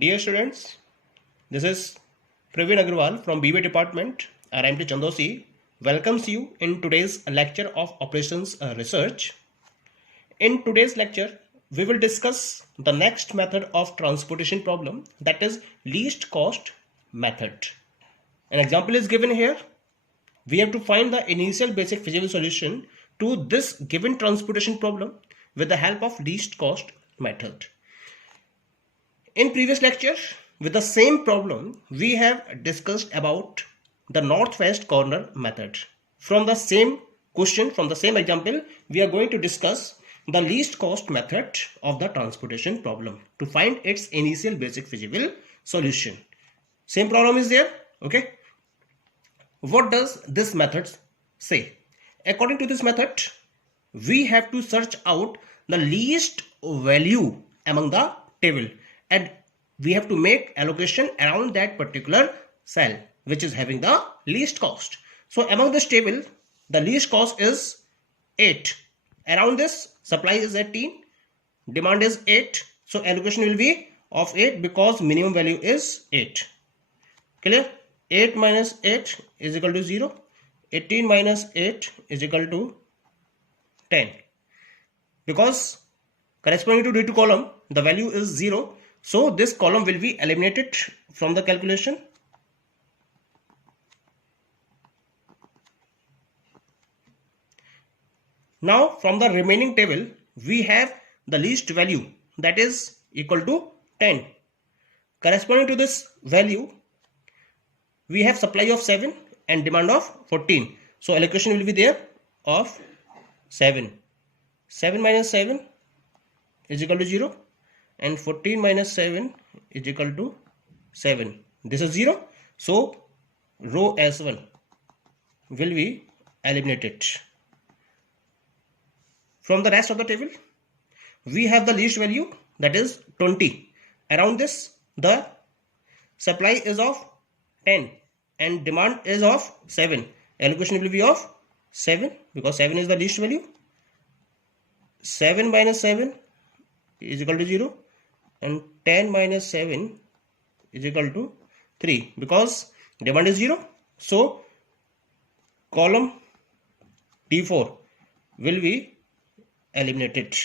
Dear students, this is Praveen Agarwal from BBA department. RMT Chandosi welcomes you in today's lecture of operations research. In today's lecture, we will discuss the next method of transportation problem, that is least cost method. An example is given here. We have to find the initial basic feasible solution to this given transportation problem with the help of least cost method. In previous lecture, with the same problem, we have discussed about the northwest corner method. From the same question, from the same example, we are going to discuss the least cost method of the transportation problem to find its initial basic feasible solution. Same problem is there, okay? What does this method say? According to this method, we have to search out the least value among the table and we have to make allocation around that particular cell which is having the least cost. So among this table, the least cost is 8. Around this, supply is 18, demand is 8. So allocation will be of 8 because minimum value is 8. Clear? 8 minus 8 is equal to 0. 18 minus 8 is equal to 10. Because corresponding to D2 column, the value is 0. So this column will be eliminated from the calculation. Now from the remaining table, we have the least value, that is equal to 10. Corresponding to this value, we have supply of 7 and demand of 14. So allocation will be there of 7. 7 minus 7 is equal to 0 and 14 minus 7 is equal to 7. This is 0. So row S1 will be eliminated. From the rest of the table, we have the least value, that is 20. Around this, the supply is of 10 and demand is of 7. Allocation will be of 7 because 7 is the least value. 7 minus 7 is equal to 0 and 10 minus 7 is equal to 3 because demand is 0. So column D4 will be eliminated.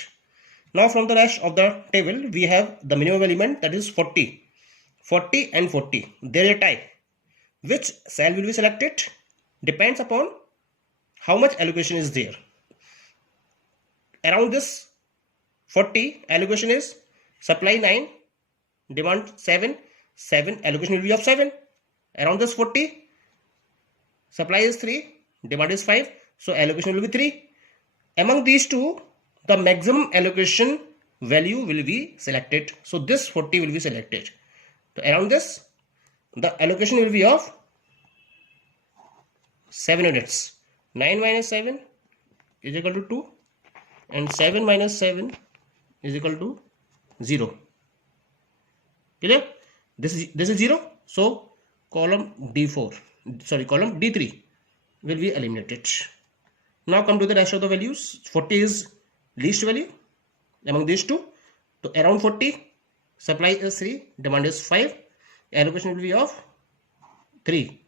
Now from the rest of the table, we have the minimum element, that is 40. 40 and 40. There is a tie. Which cell will be selected depends upon how much allocation is there. Around this 40, allocation is supply 9, demand 7. 7 allocation will be of 7. Around this 40, supply is 3, demand is 5. So allocation will be 3. Among these two, the maximum allocation value will be selected. So this 40 will be selected. So around this, the allocation will be of 7 units. 9 minus 7 is equal to 2 and 7 minus 7 is equal to 0. Clear? This is 0. So column D3 will be eliminated. Now come to the rest of the values. 40 is least value among these two. So around 40, supply is 3, demand is 5. Allocation will be of 3.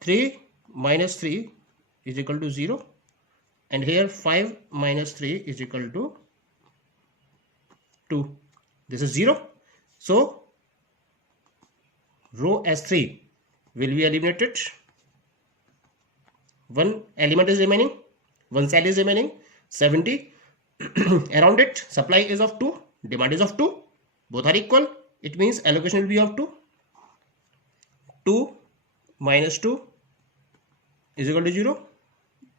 3 minus 3 is equal to 0. And here 5 minus 3 is equal to 2. This is 0. So row S3 will be eliminated. One element is remaining. One cell is remaining. 70. Around it, supply is of 2. Demand is of 2. Both are equal. It means allocation will be of 2. 2 minus 2 is equal to 0.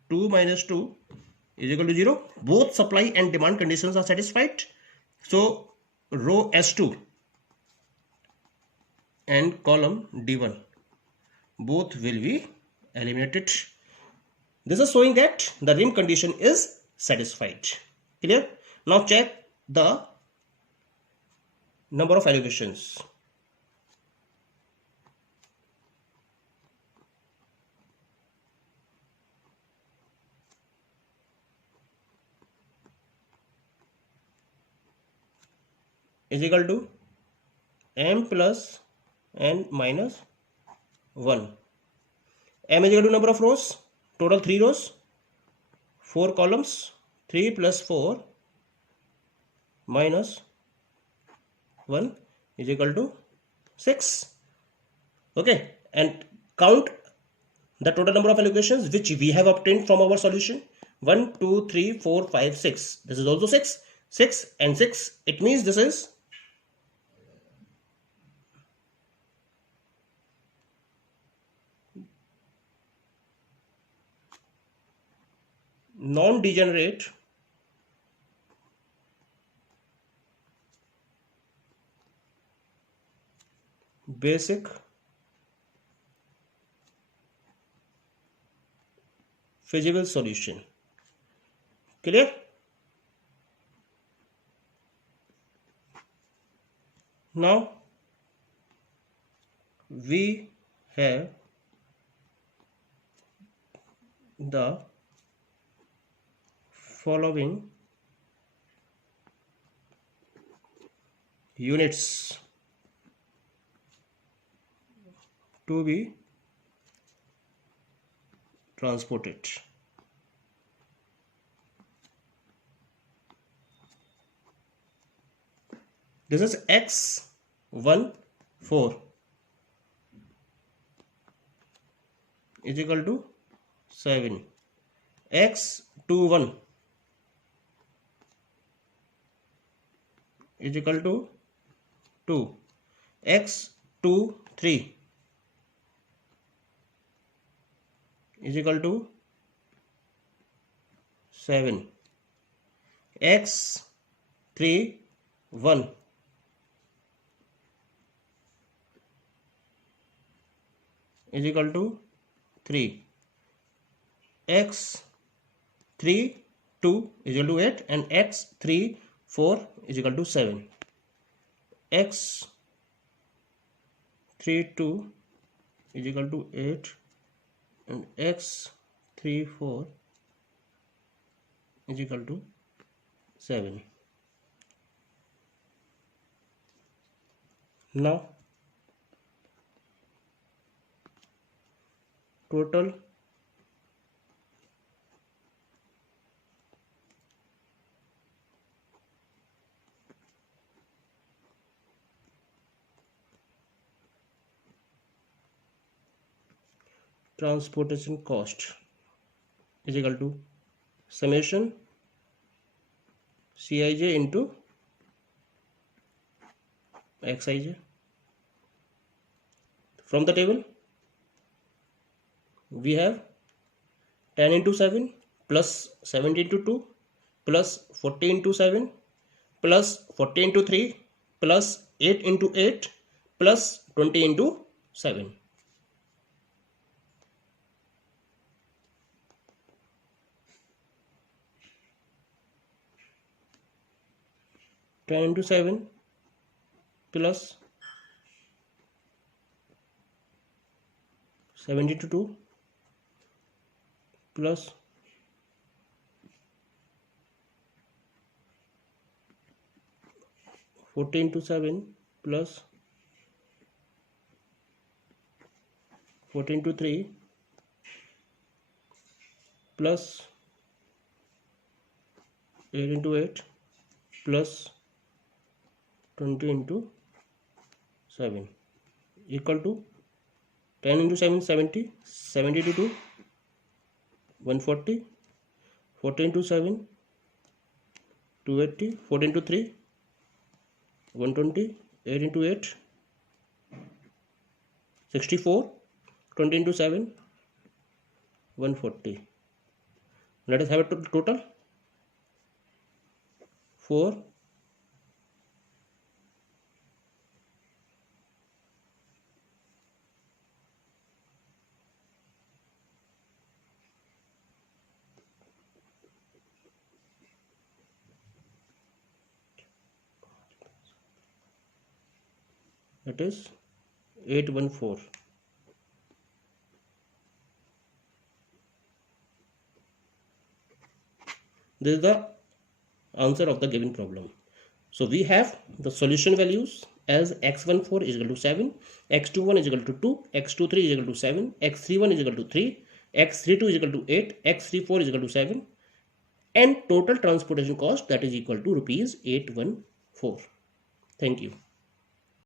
2 minus 2 is equal to 0. Both supply and demand conditions are satisfied. So row S2 and column D1 both will be eliminated. This is showing that the rim condition is satisfied. Clear? Now check the number of allocations. Is equal to m plus n minus 1. M is equal to number of rows, total 3 rows, 4 columns, 3 plus 4 minus 1 is equal to 6. Okay, and count the total number of allocations which we have obtained from our solution. 1 2 3 4 5 6. This is also 6. 6 and 6, it means this is non-degenerate basic feasible solution. Clear? Now we have the following units to be transported. This is x14 is equal to 7, x21 is equal to 2, x23 is equal to 7, x31 is equal to 3, x32 is equal to 8, and x34 is equal to 7. x32 is equal to 8 and x34 is equal to 7. Now total transportation cost is equal to summation Cij into Xij. From the table we have 10 into 7 plus 70 into 2 plus 40 into 7 plus 40 into 3 plus 8 into 8 plus 20 into 7. 10 into 7 plus 70 to 2 plus 14 into 7 plus 14 into 3 plus 8 into 8 plus 20 into 7 equal to 10 into 7 70, 70 to 2 140, 40 into 7 280, 14 into 3 120, 8 into 8 64, 20 into 7 140. Let us have a total 4 that is 814. This is the answer of the given problem. So we have the solution values as x14 is equal to 7, x21 is equal to 2, x23 is equal to 7, x31 is equal to 3, x32 is equal to 8, x34 is equal to 7, and total transportation cost that is equal to rupees 814. Thank you.